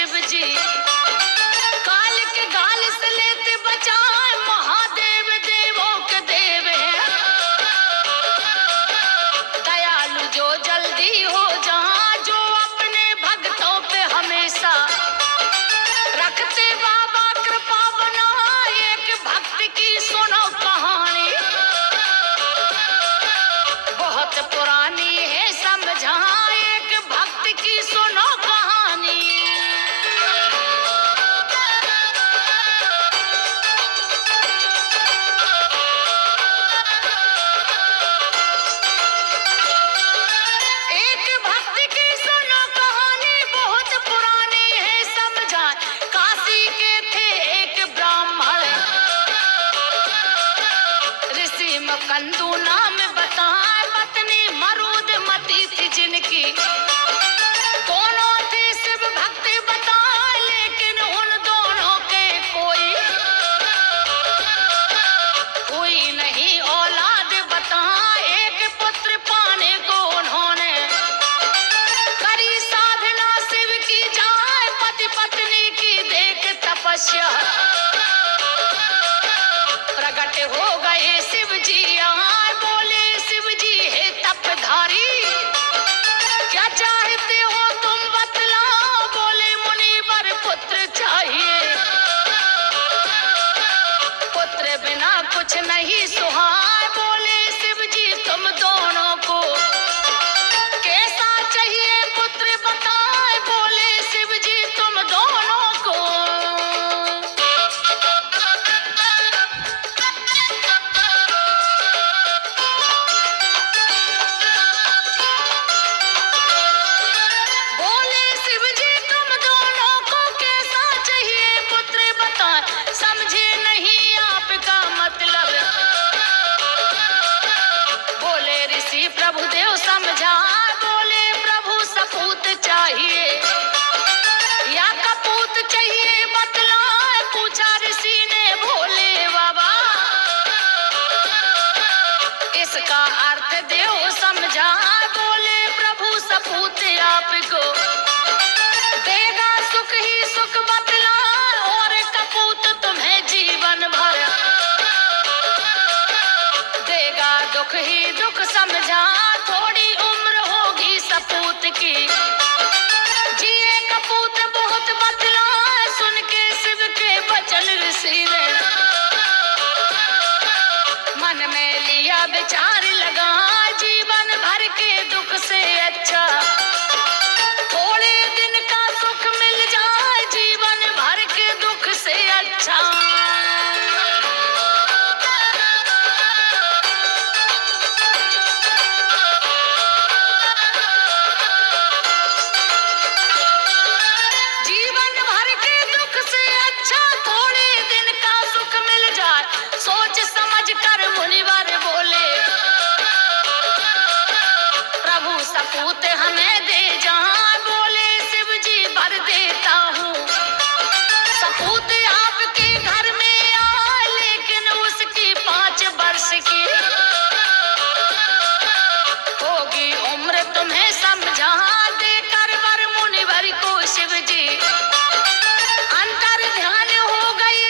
शिव जी, काल के गाल से लेते बचाए, महादेव देवों के देव हैं। दयालु जो जल्दी हो जहाँ, जो अपने भक्तों पे हमेशा रखते बाबा कृपा बना। एक भक्त की सुनो कहानी, बहुत पुरानी है समझा। एक भक्त की सुनो कहानी। एक भक्त की सुनो कहानी, बहुत पुरानी है समझा। काशी के थे एक ब्राह्मण, ऋषि मकंदू नाम बताए। पत्नी मरुदमती थी जिनकी, दोनों थे शिव भक्त बताए। लेकिन उन दोनों के कोई नहीं औलाद बताए। एक पुत्र पाने को उन्होंने करी साधना शिव की जाए। पति पत्नी की देख तपस्या, प्रकट हो गए शिव जी आए। बोले शिव जी हे तपधारी, क्या चाहते हो तुम बतलाओ। बोले मुनिवर पुत्र चाहिए, पुत्र बिना कुछ नहीं सुहाए। बोले शिव जी तुम दोनों को कैसा चाहिए पुत्र बताए। बोले शिव जी तुम दोनों को बोले शिव जी तुम दोनों को कैसा चाहिए पुत्र बताए। समझे नहीं आपका मतलब, बोले ऋषि प्रभुदेव समझा। बोले प्रभु सपूत चाहिए या कपूत चाहिए बतलाए। पूछा ऋषि ने भोले बाबा, इसका अर्थ देव समझा। बोले प्रभु सपूत आपको देगा सुख ही सुख बतलाए, और कपूत तुम्हें जीवन भर देगा दुख ही दुख समझा। थोड़ी उम्र होगी सपूत की, जिए कपूत बहुत बतलाए। सुन के शिव के वचन ऋषि ने मन में लिया विचार लगा। जीवन भर के दुख से अच्छा थोड़े दिन का सुख मिल जाए। जीवन भर के दुख से अच्छा जीवन भर के दुख से अच्छा थोड़े दिन का सुख मिल जाए। सोच समझ कर मुनिवर बोले, प्रभु सपूत हमें दे जहाँ। बोले शिव जी भर देता हूँ, सपूत आपके घर में आए। लेकिन उसकी 5 वर्ष की होगी उम्र तुम्हें समझा। देकर वर मुनिवर को शिव जी अंतर ध्यान हो गए।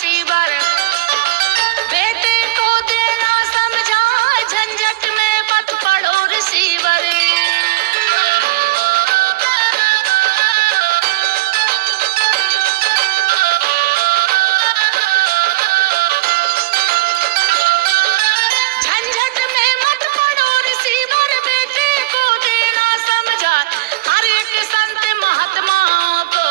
रिसीवर, बेटे को देना समझा, झंझट में मत पड़ो रिसीवर। झंझट में मत पड़ो रिसीवर, बेटे को देना समझा, हर एक संत महात्माओं को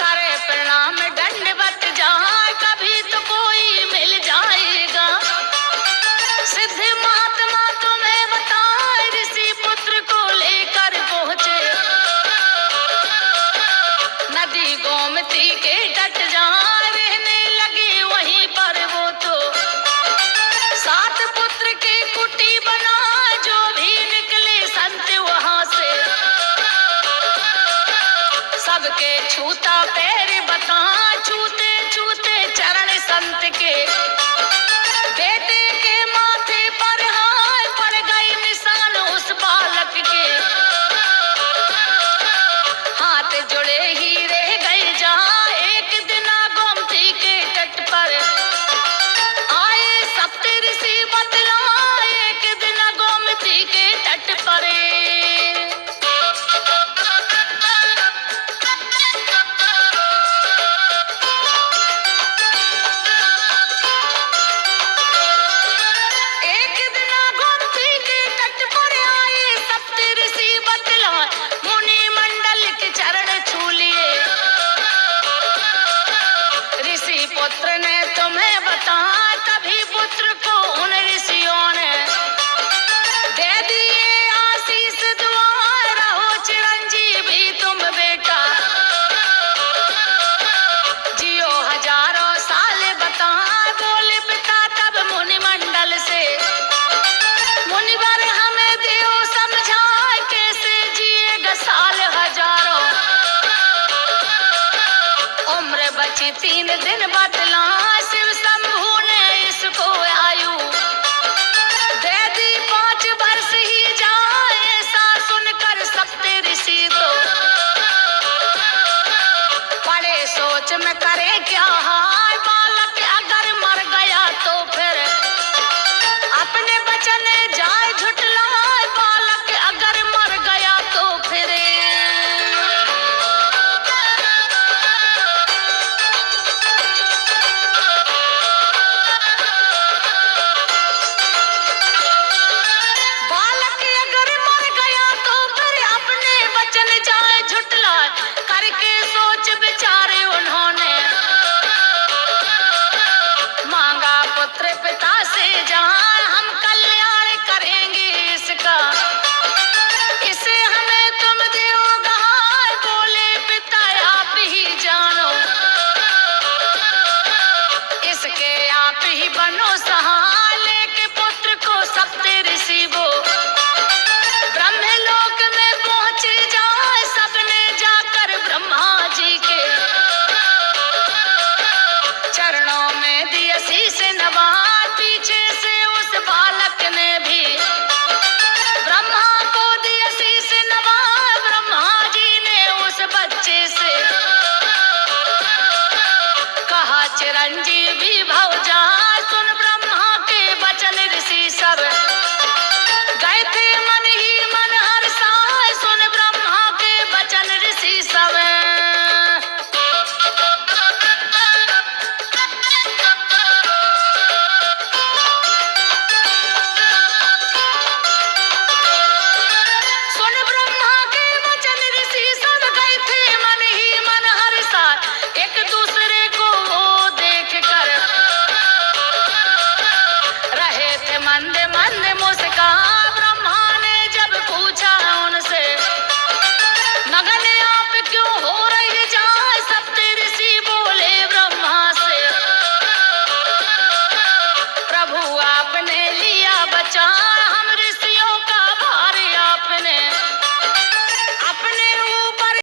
करे प्रणाम दंडवत, जहाँ कभी तो कोई मिल जाएगा। सिद्ध महात्मा तुम्हें बताए, ऋषि पुत्र को लेकर पहुँचे नदी गोमती के तट, जहाँ रहने लगे वहीं पर वो तो। 7 पुत्र की कुटी बना, जो भी निकले संत वहाँ से, सबके छूता पैर बता, छूते छूते चरण संत के। बेटे के माथे पर हाय पड़ गई निशान उस बालक के, हाथ जुड़े ही रह गए जहाँ एक दिन गोमती के तट पर। आए सप्तऋषि बतलाए, एक दिन गोमती के तट पर। एक दिन गोमती के तट पर आए सप्तऋषि बतलाए, मुनि मंडल के चरण छू लिए। ऋषि पुत्र ने तुम्हें बताया, तभी पुत्र को उन ऋषियों ने दे दिए आशीष दुआ, रहो चिरंजीवी तुम बेटा, जियो हजारों साल बता। बोले पिता तब मुनि मंडल से, मुनिवर हमें देओ समझा, कैसे जिएगा साल हजारों। उम्र बची 3 दिन बतला, शिव शंभू ने इसको आयु दे दी 5 वर्ष ही जाए। ऐसा सुनकर सप्तऋषि तो पड़े सोच में करे क्या